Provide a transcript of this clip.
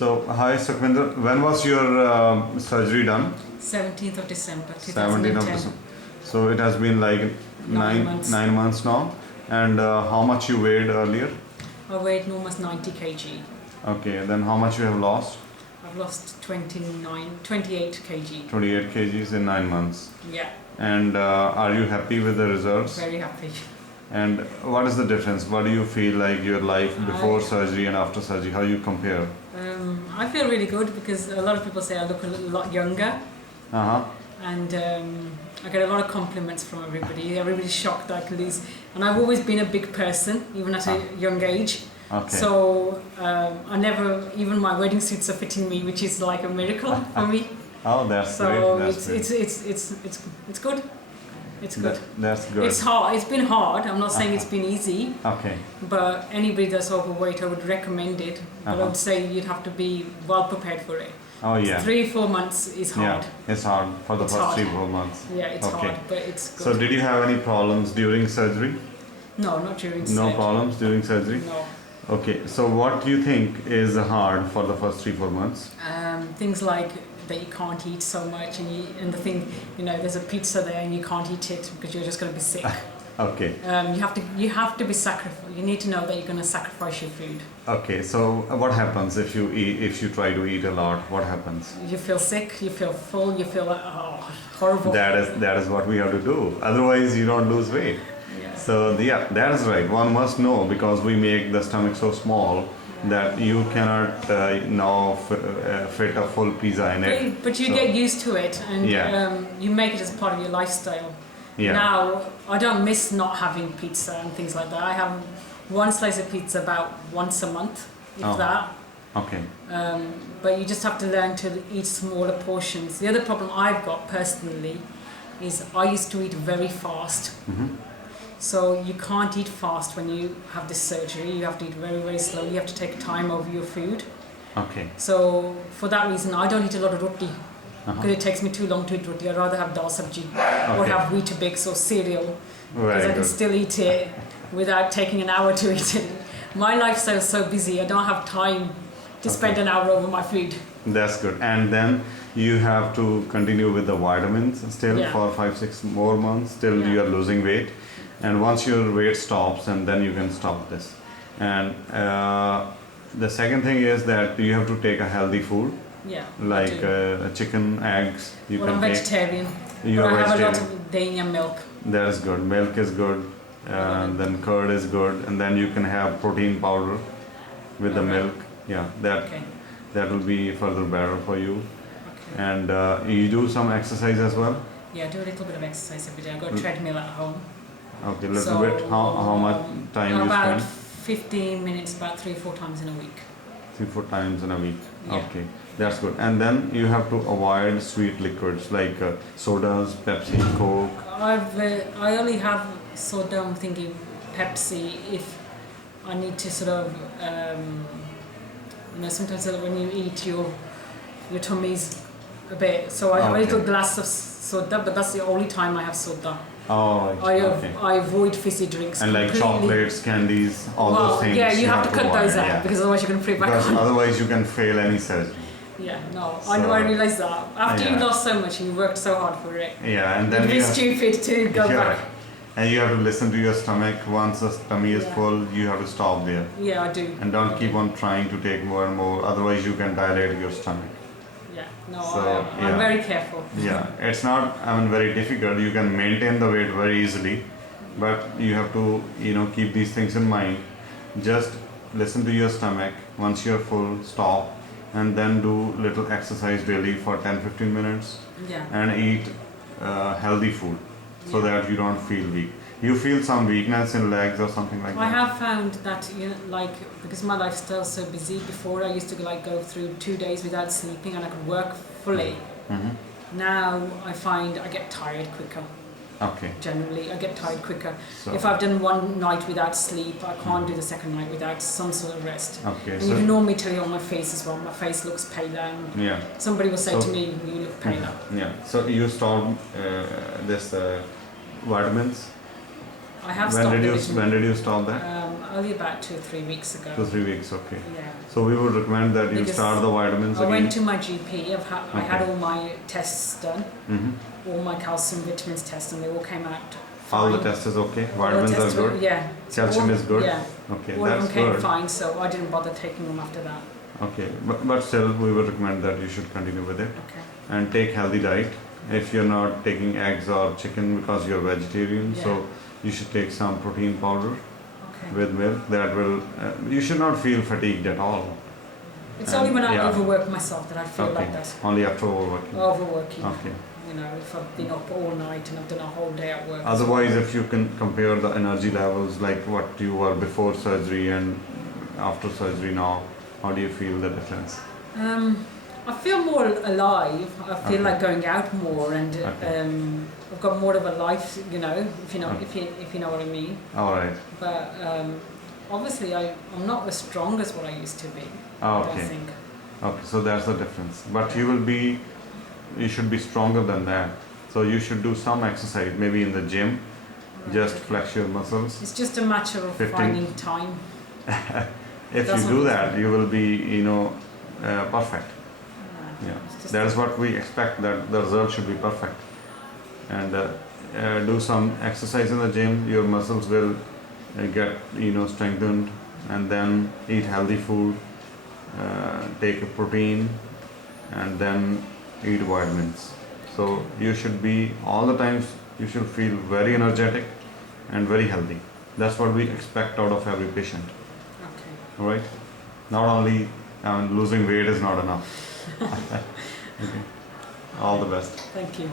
So, hi Sukhvinder, when was your surgery done? 17th of December 17th 2010. of December. So it has been like 9 months now. And how much you weighed earlier? I weighed almost 90 kg. Okay, then how much you have lost? I've lost 28 kg. 28 kgs in 9 months. Yeah. And are you happy with the results? Very happy. And what is the difference? What do you feel like your life before surgery and after surgery? How you compare? I feel really good because a lot of people say I look a lot younger. And I get a lot of compliments from everybody. Everybody's shocked that I can lose. And I've always been a big person, even at a young age. Okay. So I never, even my wedding suits are fitting me, which is like a miracle for me. Oh, that's so great. So it's good. It's good. That's good. It's hard. It's been hard. I'm not saying it's been easy. Okay. But anybody that's overweight, I would recommend it. But I would say you'd have to be well prepared for it. Oh yeah. 3-4 months is hard. Yeah, it's hard for the first 3-4 months. Yeah, it's hard, but it's good. So did you have any problems during surgery? No, not during surgery. No problems during surgery? No. Okay, so what do you think is hard for the first 3-4 months? Things like that you can't eat so much, and the thing, there's a pizza there and you can't eat it because you're just going to be sick. Okay. You have to be sacrificed. You need to know that you're going to sacrifice your food. Okay, so what happens if you try to eat a lot? What happens? You feel sick. You feel full. You feel horrible. That is what we have to do. Otherwise, you don't lose weight. Yeah. So yeah, that is right. One must know because we make the stomach so small that you cannot now fit a full pizza in it. But you get used to it, and you make it as part of your lifestyle. Yeah. Now, I don't miss not having pizza and things like that. I have one slice of pizza about once a month, if that. Okay. But you just have to learn to eat smaller portions. The other problem I've got personally is I used to eat very fast. So you can't eat fast when you have this surgery. You have to eat very, very slowly. You have to take time over your food. Okay. So for that reason, I don't eat a lot of roti. Because it takes me too long to eat roti. I'd rather have dal sabji or have Weetabix or cereal because I can still eat it without taking an hour to eat it. My lifestyle is so busy, I don't have time to spend an hour over my food. That's good. And then you have to continue with the vitamins still for 5-6 more months till you are losing weight. And once your weight stops, and then you can stop this. And the second thing is that you have to take a healthy food. Yeah, like chicken, eggs. I'm vegetarian. You are I have vegetarian. a lot of dairy and milk. That is good. Milk is good. Then curd is good, and then you can have protein powder with the milk. Yeah, that will be further better for you. Okay. And you do some exercise as well. Yeah, I do a little bit of exercise every day. I got a treadmill at home. Okay, a little bit. How much time you spend? About 15 minutes, about 3-4 times in a week. 3-4 times in a week. Yeah. Okay, that's good. And then you have to avoid sweet liquids like sodas, Pepsi, Coke. I only have soda. I'm thinking Pepsi if I need to sort of sometimes when you eat your tummy's a bit. So I have a little glass of soda, but that's the only time I have soda. Oh, I avoid fizzy drinks. And like chocolates, candies, all those things. Yeah, you have to cut those out because otherwise you can put it back on. Otherwise you can fail any surgery. Yeah, no, I know. I realise that after you lost so much and you worked so hard for it. Yeah, and then it'd be stupid to go back. And you have to listen to your stomach. Once the tummy is full, you have to stop there. Yeah, I do. And don't keep on trying to take more and more. Otherwise, you can dilate your stomach. Yeah, no, I'm very careful. Yeah, it's not very difficult. You can maintain the weight very easily, but you have to keep these things in mind. Just listen to your stomach. Once you're full, stop, and then do little exercise daily for 10-15 minutes. Yeah. And eat healthy food so that you don't feel weak. You feel some weakness in legs or something like that? I have found that, because my lifestyle is so busy, before I used to go through 2 days without sleeping and I could work fully. Now I find I get tired quicker. Okay. Generally, I get tired quicker. So if I've done one night without sleep, I can't do the second night without some sort of rest. Okay. And you can normally tell you on my face as well. My face looks paler. And somebody will say to me, "You look paler." Yeah. So you stopped this vitamins? I have stopped. When did you stop that? only about 2 or 3 weeks ago. 2 or 3 weeks, okay. Yeah. So we would recommend that you Because start the vitamins I again. went to my GP. I had Okay. all my tests done, all my calcium, vitamins tests, and they all came out fine. All the tests is okay. All the Vitamins are tests were- good. Yeah. Calcium all, is good. Yeah. Okay, All of that's them came good. fine, so I didn't bother taking them after that. Okay, but still we would recommend that you should continue with it Okay. and take healthy diet. If you're not taking eggs or chicken because you're vegetarian, Yeah. so you should take some protein powder Okay. with milk. That will you should not feel fatigued at all. It's only when I yeah. overwork myself that I feel Okay, like that. only after overworking. Overworking. Okay. You know, if I've been up all night and I've done a whole day at work. Otherwise, if you can compare the energy levels, like what you were before surgery and after surgery now, how do you feel the difference? I feel more alive. I feel Okay. like going out more, and Okay. I've got more of a life. You know, if you know, Okay. if you know what I mean. All right. But obviously, I'm not as strong as what I used to be. Oh, I okay. think. Okay, so that's the difference. But you should be stronger than that. So you should do some exercise, maybe in the gym, Right, just okay. flex your muscles. It's just a matter of 15. finding time. If you Doesn't do mean- that, you will be, perfect. Yeah, It's just that is what we expect. That the result should be perfect. And do some exercise in the gym. Your muscles will get strengthened, and then eat healthy food. Take a protein, and then eat vitamins. So you should be all the times. You should feel very energetic and very healthy. That's what we expect out of every patient. Okay. All right. Not only losing weight is not enough. Okay. All the best. Thank you.